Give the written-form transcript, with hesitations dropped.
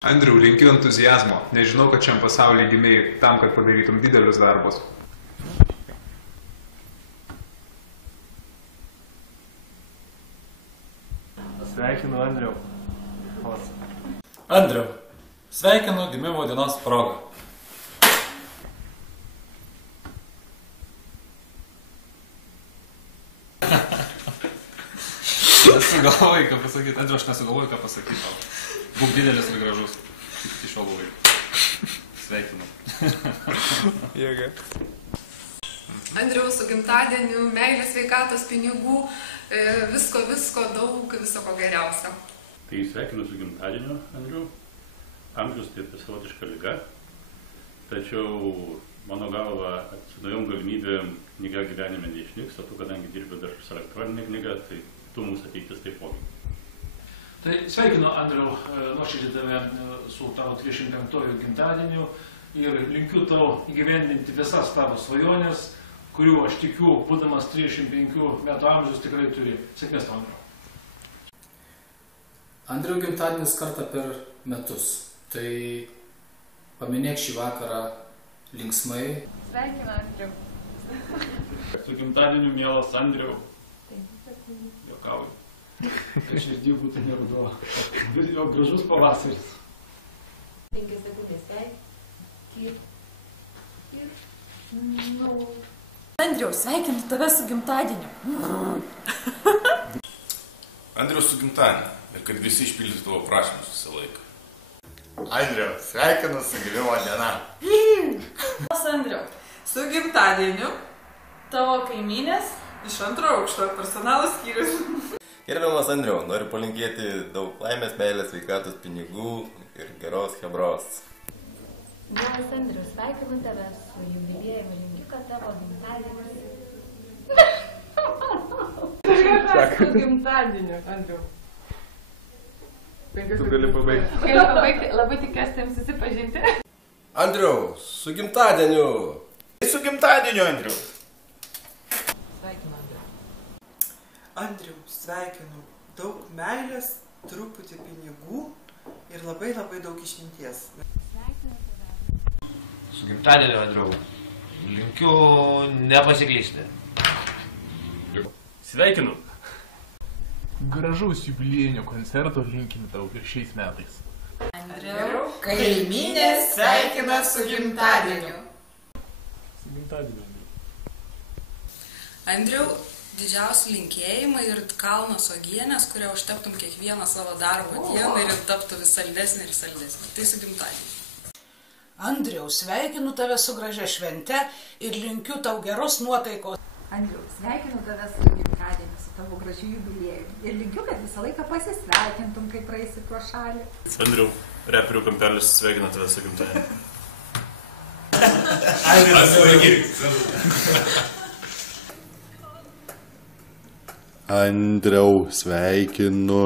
Andriau, linkiu entuziazmo. Nežinau, kad šiam pasaulyje gimėjai tam, kad padarytum didelius darbus. Sveikinu, Andriau. Andriau, sveikinu gimimo dienos proga. Nesugalvoju, ką pasakyti. Andriau, aš nesugalvoju, ką pasakyti. Būk didelis ir gražus. Iki šiol buvai. Sveikinu. Jėga. Andriau, su gimtadieniu, meilės, sveikatos, pinigų, visko daug, viso ko geriausio. Tai sveikinu su gimtadieniu, Andriau. Amžius tai savotiška liga. Tačiau, mano galva, su naujom galimybėm knyga gyvenime neišnyks, o tu, kadangi dirbi dar su elektroninė knyga, tai tu mūsų ateitis taipogi. Tai sveikinu, Andriau, nuoširdžiai tave su tavo 35-ojo gimtadieniu ir linkiu tau įgyvendinti visas tavo svajonės, kurių aš tikiu, būdamas 35 metų amžius, tikrai turi. Sėkmės tau, Andriau. Andriau gimtadienis kartą per metus. Tai paminėk šį vakarą linksmai. Sveikinu, Andriau. Su gimtadieniu, mielas Andriau. Jokauju. Tai širdį būtų neruduo. Jo gražus pavasaris. 5 sekundės sveikinu. Andriau, sveikinu tave su gimtadieniu. Andriau, su gimtadieniu. Ir kad visi išpildytų tavo prašymus visą laiką. Andriau, sveikinu su gimimo diena. Andriau, su gimtadieniu tavo kaimynės iš 2 aukšto personalo skyrius. Gerbiamas Andriau, noriu palinkėti daug laimės, meilės, sveikatos, pinigų ir geros chebros. Mielas Andriau, sveikinu tave su jubiliejumi, linkiu, kad tavo gimtadienis. Su gimtadieniu, Andriau. Tu gali pabaigti. Galiu pabaigti, labai tikiuosi jums susipažinti. Andriau, su gimtadieniu. Su gimtadieniu, Andriau. Sveikinu, Andriau. Andriau, sveikinu. Daug meilės, truputį pinigų ir labai daug išminties. Sveikinu tave. Su gimtadieniu, Andriau. Linkiu nepasiklysti. Sveikinu. Gražaus jubiliejinio koncerto linkime tau ir šiais metais. Andriau, kaimynės sveikina su gimtadieniu. Su gimtadieniu, Andriau. Andriau, didžiausi linkėjimai ir kalnos uogienės, kurie užteptum kiekvieną savo darbo dieną ir taptų vis saldesnė ir saldesnė. Tai su gimtadieniu. Andriau, sveikinu tave su gražia švente ir linkiu tau geros nuotaikos. Andriau, sveikinu tave su gimtadieniu, su tavo gražiu jubiliejumi. Ir linkiu, kad visą laiką pasisveikintum, kai praeisi pro šalį. Andriau, reperių kampelis sveikina tave su gimtadieniu. Andriau, sveikinu